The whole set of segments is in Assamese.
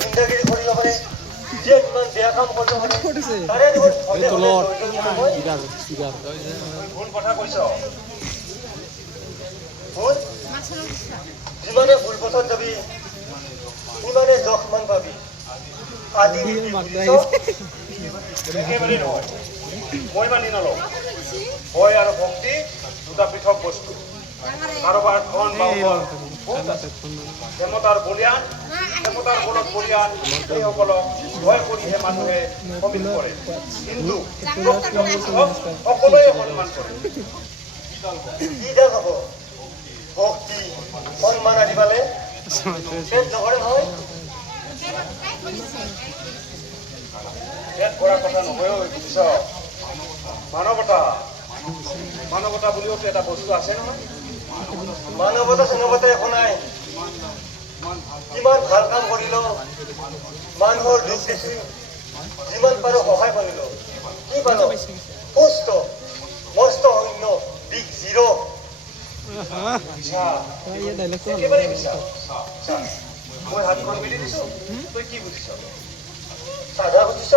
গুণ্ডাগিৰি কৰিব পাৰে যে ইমান বেয়া কাম কৰিব পাৰে তাৰে দেখোন ভুল কথা কৈছ ভুল যিমানে ভুল পথত যাবি সিমানে জখমান পাবি আজি একেবাৰে নহয় মই মানি নলওঁ ভয় আৰু ভক্তি দুটা পৃথক বস্তু কাৰোবাৰ ধন বা ক্ষমতাৰ বলিয়ান ক্ষমতাৰ বলত বলিয়ান এইসকলক ভয় কৰিহে মানুহে সমিল কৰে কিন্তু প্ৰকৃত বস্তুক সকলোৱে সন্মান কৰে কি যে হ'ব ভক্তি সন্মান আদি পালে পেট নভৰে নহয় পেট ভৰা কথা নহয় বুজিছ মানৱতা বুলিওতো এটা বস্তু আছে নহয় মানৱতা চানৱতা একো নাই কিমান ভাল কাম কৰিলো মানুহৰ দুখ দেখি যিমান পাৰো সহায় কৰিলো কি পালো সুস্থ মস্ত সৈন্য বিগ জিৰ' একেবাৰে মিছা মই হাতখন মেলি দিছো তই কি বুজিছ চাধা বুজিছ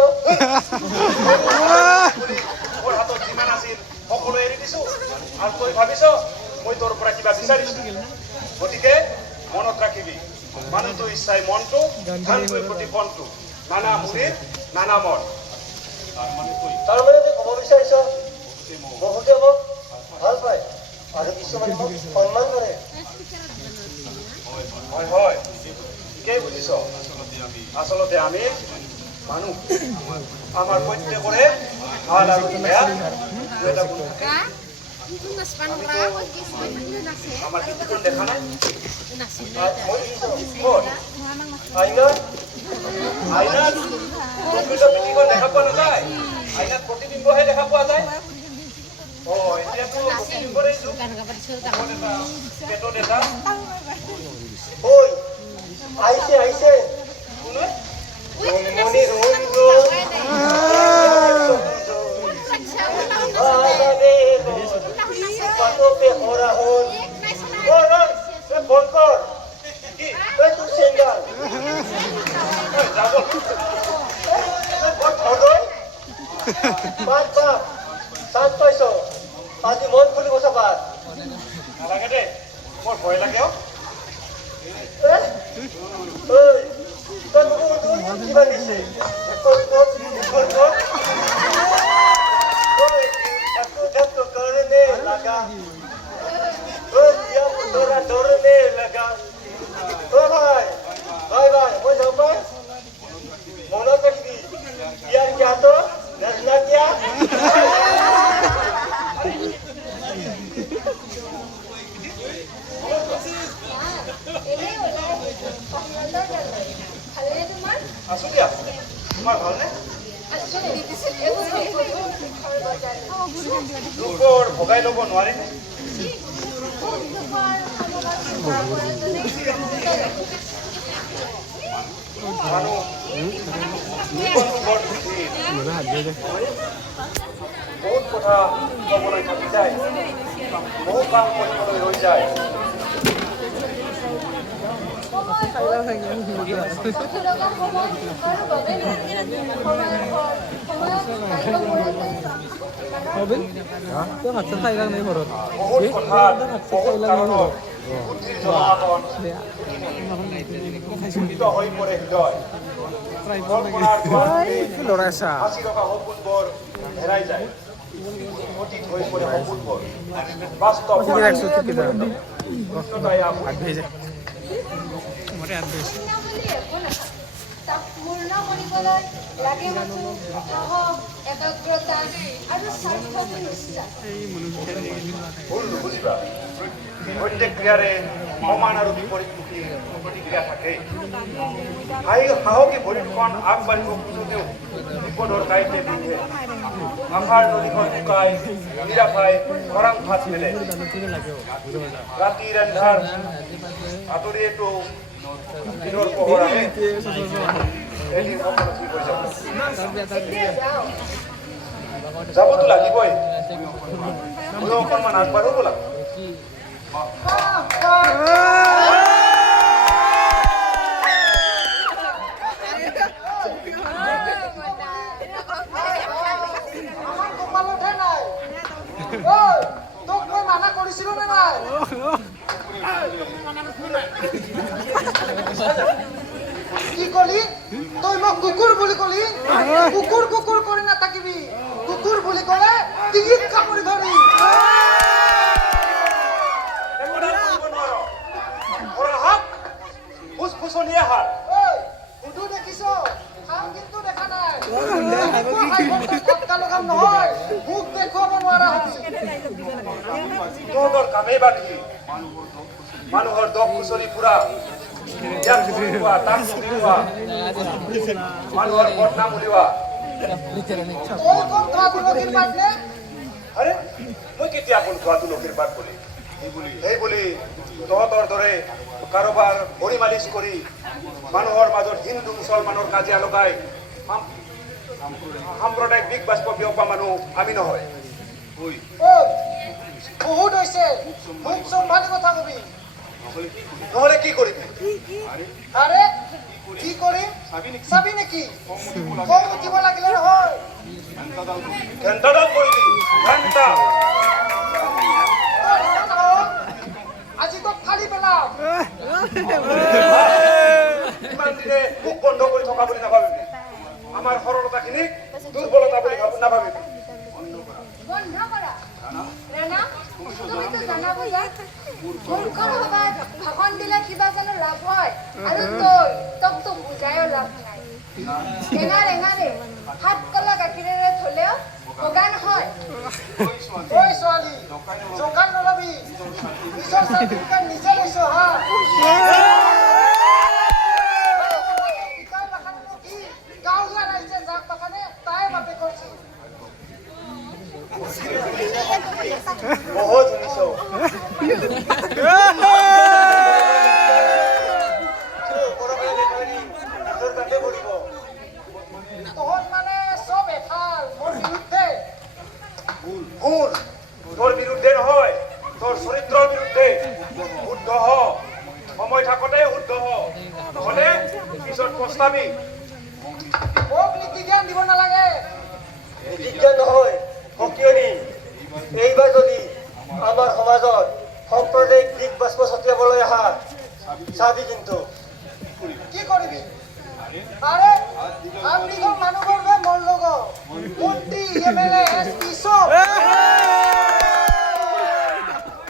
মোৰ হাতত যিমান আছিল সকলো এৰি দিছো আৰু তই ভাবিছ মই তোৰ পৰা কিবা বিচাৰিছো গতিকে মনত ৰাখিবি মানুহটো ইচ্ছাই মনটো ধানকৈ প্ৰতি মনটো নানা মুৰিত নানা মন তাৰমানে তই ক'ব বিচাৰিছ বহুতে মোক ভাল পায় আৰু কিছুমানে মোক সন্মান কৰে হয় হয় ঠিকেই বুজিছ আচলতে আমি মানুহ আমাৰ প্ৰত্যেকৰে ভাল আৰু বেয়া এটা গুণ থাকে আমাৰ কিছুক্ষণ দেখা নাই আইনাত প্ৰতিবিম্ব দেখা পোৱা নাযায় আইনাত প্ৰতিবিম্বহে দেখা পোৱা যায় এতিয়াতো প্ৰতিবিম্বৰে পেটত এটা আহিছে কোনে আজি মন খুলি বসা পাৰ নালাগে দে মোৰ ভয় লাগে কিবা দিছে लगा তোরা দৌড়নে লাগা ভাই ভাই ভাই মই যাও পাই মনত রাখবি ইয়ার क्या तो नचना क्या আসো দিয়া তোমার ভালনে দুপৰ ভগাই ল'ব নোৱাৰে বহুত কথা ক'বলৈ থাকি যায় বহু কাম কৰিবলৈ ৰৈ যায় হেৰাই যায় অতীত হৈ পৰে সপোনবোৰ বাস্তৱ পূৰ্ণ কৰিবলৈ লাগে মাথো সাহস একাগ্ৰতা আৰু স্বাৰ্থপৰ বিশ্বাস বুজিবা প্ৰত্যেক ক্ৰিয়াৰে সমান আৰু বিপৰীতমুখী প্ৰতিক্ৰিয়া থাকে সাহসী ভৰিখন আগবাঢ়িব খোজোতেও বিপদৰ কাইতে বিন্ধে আশাৰ নদীখন শুকাই নিৰাশাই খৰাং ভাত মেলে ৰাতিৰ আন্ধাৰ আঁতৰিয়েতো দিনৰ পোহৰ আহে এদিন সকলো ঠিক হৈ যাব যাবতো লাগিবই বোলো অকণমান আগবাঢ়ো ব'লা কি কলি তই মোক কুকুৰ বুলি কলি কুকুৰ কুকুৰ কৰি নাথাকিবি কুকুৰ বুলি ক'লে ডিঙিত কামুৰি ধৰি একোডাল কৰিব নোৱাৰো ঘৰৰ হাত ফুচফুচনীয়া হাত ঐ সুধু দেখিছ কাম কিন্তু দেখা নাই কাম নহয় মোক দেখুৱাব নোৱাৰা হৈছে তহঁতৰ কামেই বা কি মানুহৰ দহ খুচৰি ফুৰা ইয়াক চুৰিওৱা তাক চুৰিওৱা মানুহৰ বদনাম উলিওৱা তই কম খোৱা তুলসীৰ পাত নে আৰে মই কেতিয়া কোন খোৱা তুলসীৰ পাত বুলি সেই বুলি তহঁতৰ দৰে কাৰোবাৰ ভৰি মালিচ কৰি মানুহৰ মাজত হিন্দু মুছলমানৰ কাজিয়া লগাই সাম্প্ৰদায়িক বিগ বাষ্প বিয়পা মানুহ আমি নহয় ঐ বহুত হৈছে মোক চম্ভালি কথা কবি নহ'লে কি কৰিবি আৰে কি কৰিম চাবি নেকি খং উঠিব লাগিলে নহয় ঘণ্টাডাল কৰিবি ঘণ্টা আজি তোক ফালি পেলাম ইমান দিনে মুখ বন্ধ কৰি থকা বুলি নাভাবিবি আমাৰ সৰলতাখিনিক দুৰ্বলতা বুলি নাভাবিবি বন্ধ কৰা ৰাণা তুমিতো জানা বুজা মূৰ্খৰ সভাত ভাষণ দিলে কিবা জানো লাভ হয় আৰু তোকতো বুজায়ো লাভ নাই টেঙাৰে হাত কলা গাখীৰেৰে থলেও বগা নহয় ঐ ছোৱালী জোকান নলবি নিজৰ চাৰ্টিফিকেট নিজে লৈছো হা গাঁৱলীয়া ৰাইজে যাক বাগানে তাই বাপে কৰিছিল বহুত শুনিছো তহঁত মানে চব এফাল মোৰ বিৰুদ্ধে ভুল তোৰ বিৰুদ্ধে নহয় তোৰ চৰিত্ৰৰ বিৰুদ্ধে শুদ্ধ হ সময় থাকোঁতে শুদ্ধ হ নহ'লে পিছত পস্তাবি মোক নীতি জ্ঞান দিব নালাগে বিজ্ঞান নহয় সকিয়নি এইবাৰ যদি আমাৰ সমাজত সাম্প্ৰদায়িক দিগ বাষ্প ছটিয়াবলৈ আহা চাবি কিন্তু কি কৰিবি আৰে আমনিঘৰ মানুহবোৰ যে মোৰ লগত মন্ত্ৰী এমএলএ এছপি চব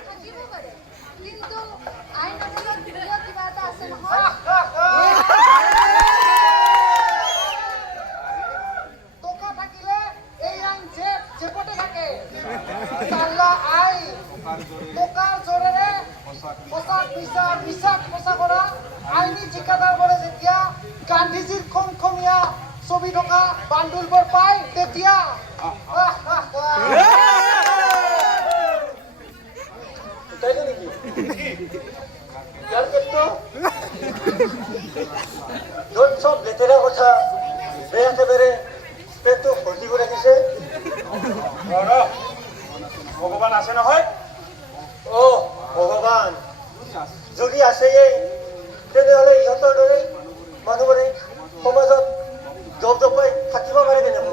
থাকিব পাৰে কিন্তু আইন আদালত বুলিও কিবা এটা আছে নহয় টকা থাকিলে এই আইন জেপতে থাকে চাল্লা আই টকাৰ জোৰেৰে বিশ্বাস সঁচা কৰা আইনী ঠিকাদাৰবোৰে যেতিয়া গান্ধীজীৰ খমখমীয়া ছবি থকা বান্দোলবোৰ পায় তেতিয়া উঠাইলো নেকি ইয়াৰ ক্ষেত্ৰত য'ত চব লেতেৰা কথা বেয়াকে বেৰে পেটটো ভৰ্তি কৰি ৰাখিছে ভগৱান আছে নহয় অ' ভগৱান যদি আছেই তেনেহ'লে ইহঁতৰ দৰে মানুহবোৰে সমাজত দপদপাই থাকিব পাৰে কেনেকৈ